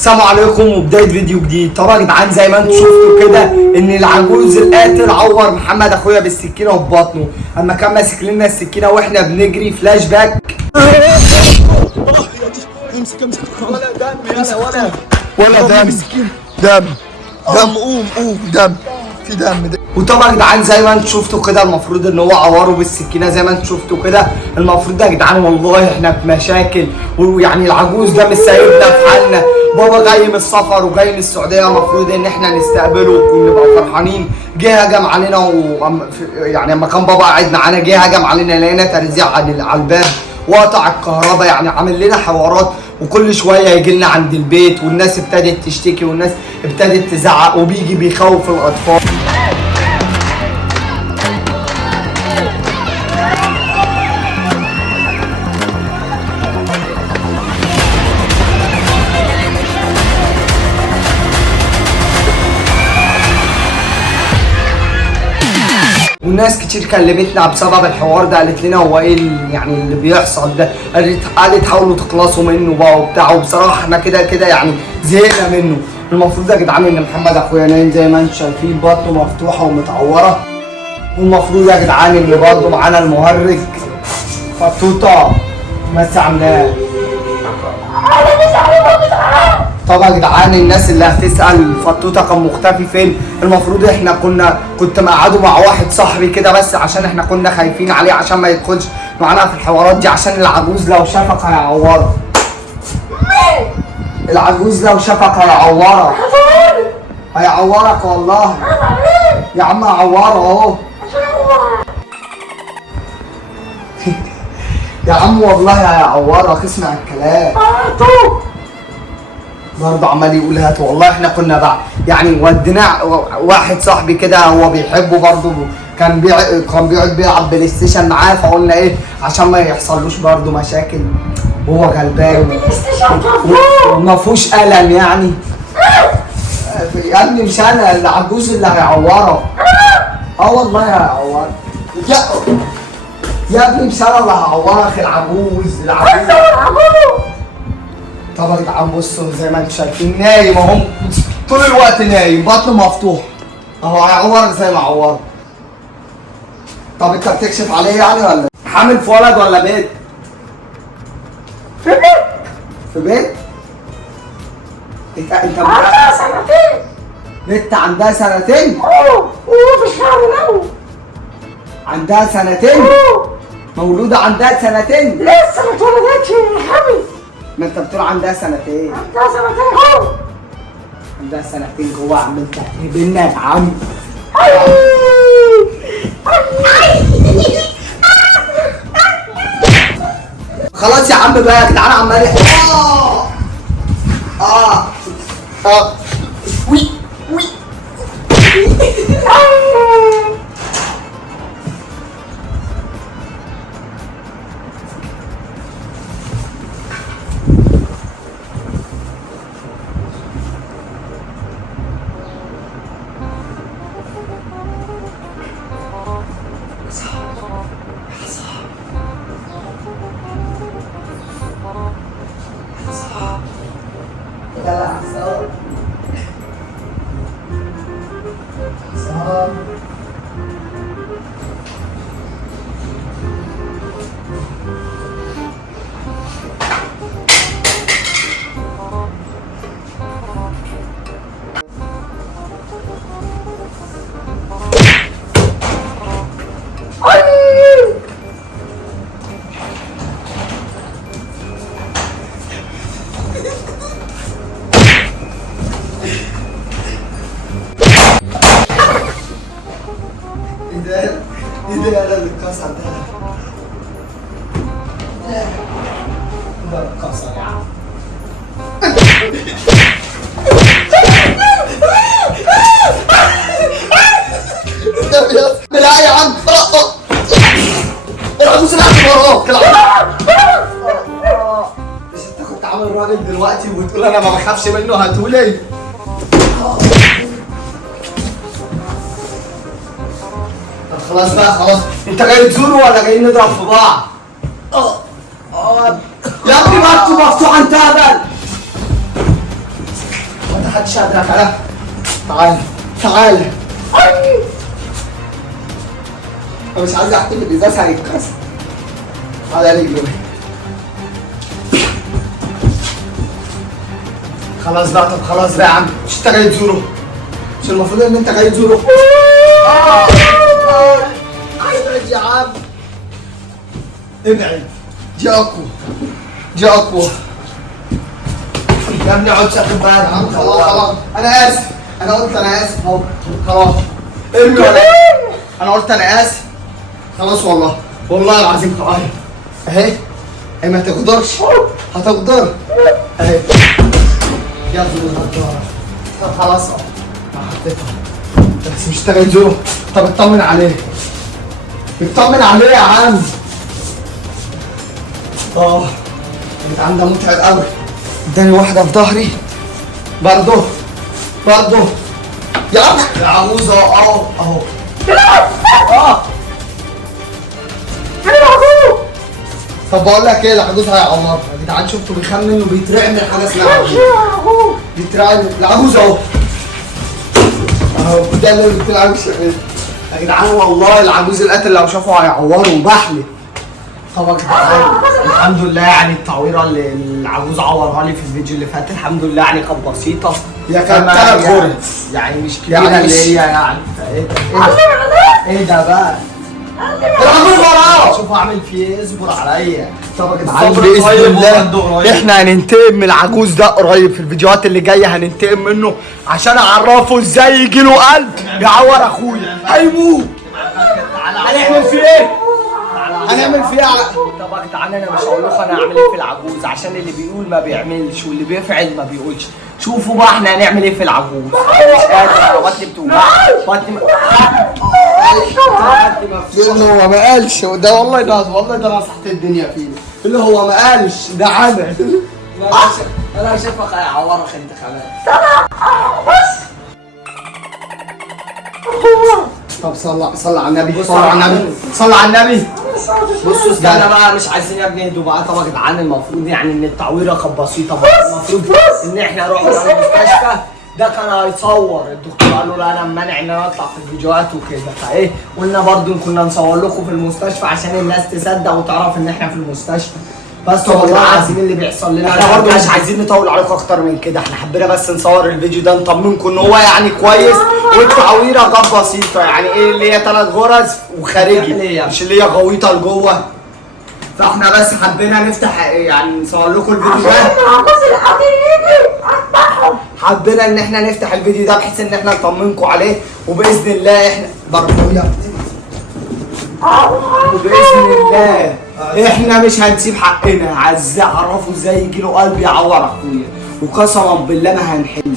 السلام عليكم وبدايه فيديو جديد. طبعا يا جدعان زي ما انتم شفتوا كده ان العجوز القاتل عور محمد اخويا بالسكينه في بطنه اما كان ماسك لنا السكينه واحنا بنجري. فلاش باك. امسك ولا دم يا ولا دم دم قوم دم في دم. وطبعا يا جدعان زي ما انتم شفتوا كده المفروض ان هو عوره بالسكينه زي ما انتم شفتوا كده. المفروض يا جدعان والله احنا في مشاكل، ويعني العجوز ده مش سايبنا في حالنا. بابا جاي من السفر وجاي من السعوديه، المفروض ان احنا نستقبله ونبقى فرحانين. جه هجم علينا يعني اما كان بابا قاعد معانا جه هجم علينا، لقينا ترزيع على الباب وقطع الكهرباء، يعني عامل لنا حوارات. وكل شويه يجي لنا عند البيت والناس ابتدت تشتكي والناس ابتدت تزعق، وبيجي بيخوف الاطفال. وناس كتير كلمتنا بسبب الحوار ده، قالت لنا هو ايه يعني اللي بيحصل ده. قالت حاولوا تخلصوا منه بقى وبتاع. وبصراحه احنا كده يعني زهقنا منه. المفروض يا جدعان ان محمد اخويا نايم زي ما انتم شايفين، بطنه مفتوحه ومتعوره. والمفروض يا جدعان ان برضه معانا المهرج فطوطه مسعناه. طبعا يا جدعان الناس اللي هتسال فطوطه كان مختفي فين، المفروض احنا كنت مقعده مع واحد صاحبي كده، بس عشان احنا كنا خايفين عليه عشان ما يدخلش معانا في الحوارات دي، عشان العجوز لو شافك هيعورك. العجوز لو شافك هيعورك والله. يا عم هعوره اهو. يا عم والله هيعورك، اسمع الكلام. برضه عمال يقول هات. والله احنا كنا بقى يعني ودينا واحد صاحبي كده هو بيحبه برضه، كان بيقعد بيلعب بلاي ستيشن معاه، فقلنا ايه عشان ما يحصلوش برضه مشاكل وهو غلبان وما فيهوش ألم يعني. يا ابني مش انا العجوز اللي هيعورك. اه والله هيعورك يا ابني، مش انا اللي هعورك. العجوز طبعا يا جدعان بصوا زي ما انتم شايفين نايم اهو طول الوقت، نايم بطنه مفتوح اهو. هيعورك زي ما عورك. طب انت بتكشف عليه يعني ولا حامل في ولد ولا بيت؟ في بيت. في بيت؟ انت عندها سنتين. بنت عندها سنتين؟ وفي الشهر الاول. عندها سنتين؟ مولودة عندها سنتين؟ لسه ما اتولدتش يا حبيبي. ما انت بتقول عندها سنتين. عندها سنتين عندها سنتين جوه. عمال تحكي لنا يا عم. خلاص يا عم بقى يا جدعان عمال وي ايه ده اللي اتكسر ده؟ ده اتكسر يا عم. لا يا عم العجوز اللي وراك. مش انت كنت عامل راجل دلوقتي وبتقول انا ما بخافش منه هاتولي؟ خلاص بقى خلاص. انت جاي تزور ولا جايين نضرب في بعض؟ يا ابني بطنه مفتوحه انت هبل. انت محدش قادرك على. تعال تعال. انا مش عايز احتفل الازاز هيتكسر. على رجله. خلاص بقى، طب خلاص بقى يا عم، مش انت جاي تزوره؟ مش المفروض ان انت جاي تزوره؟ ابعد يا عم، ابعد. دي اقوى، دي اقوى. يا ابني اقعد شغل بقى يا عم. خلاص خلاص، انا اسف، انا قلت انا اسف اهو. خلاص ارمي ولا ايه؟ انا قلت انا اسف. خلاص والله، والله العظيم تعالى اهي. اهي ما تقدرش، هتقدر اهي. يا ابن الغدارة. طب خلاص اهو، انا حطيتها بس مش تغير زوره. طب اطمن عليه، اطمن عليه يا عم. الجدعان ده متعب قوي. اداني واحدة في ظهري برضه يا عم. العجوز اهو اهو. طب بقول لك ايه، العجوز هيعورنا يا جدعان. شفتوا بيخمن وبيترعب من حاجه اسمها عجوز. بيترعب العجوز اهو اهو. ده اللي بتلعب شغال يا جدعان. والله العجوز القاتل لو شافه هيعوره وبحلف. طب يا جدعان الحمد لله، يعني التعويره اللي العجوز عورها لي في الفيديو اللي فات الحمد لله يعني كانت بسيطه. هي كانت 3 غرز يعني مش كبيره يعني اللي هي يعني. ايه ده بقى؟ العجوز وراه. شوف هعمل فيه ايه، اصبر عليا. طب يا جدعان باذن الله احنا هننتقم من العجوز ده قريب. في الفيديوهات اللي جايه هننتقم منه عشان اعرفه ازاي يجي له قلب يعور اخويا هيموت. هنعمل فيه ايه؟ هنعمل فيه طب يا جدعان انا مش هقول لكم انا هعمل ايه في العجوز، عشان اللي بيقول ما بيعملش واللي بيفعل ما بيقولش. شوفوا بقى احنا هنعمل ايه في العجوز. مش قادر، بطني بتوجعني، بطني اللي هو ما قالش ده. والله ده نصحت الدنيا فيه. اللي هو ما قالش ده عمل. انا شايفك هيعورك انت كمان. طب صل على النبي، صل على النبي. بصوا استنى بقى، مش عايزين يا ابني اهدوا بقى. طب يا جدعان المفروض يعني ان التعويره كانت بسيطه بقى. المفروض ان احنا رحنا المستشفى. ده كان هيصور، الدكتور قال له لا انا مانع ان انا اطلع في الفيديوهات وكده. فايه قلنا برضو كنا نصور لكم في المستشفى عشان الناس تصدق وتعرف ان احنا في المستشفى. بس والله عايزين اللي بيحصل لنا احنا برضو مش عايزين نطول عليكم اكتر من كده. احنا حبينا بس نصور الفيديو ده نطمنكم ان هو يعني كويس. والتعويره كانت بسيطه يعني ايه اللي هي 3 غرز وخارجي مش اللي هي غويطه لجوه. فاحنا بس حبينا نفتح يعني نصور لكم الفيديو ده. حبينا ان احنا نفتح الفيديو ده بحيث ان احنا نطمنكم عليه. وباذن الله احنا برضه وباذن الله احنا مش هنسيب حقنا. عايزين اعرفوا ازاي يجي له قلب يعور اخويا، وقسما بالله ما هنحل.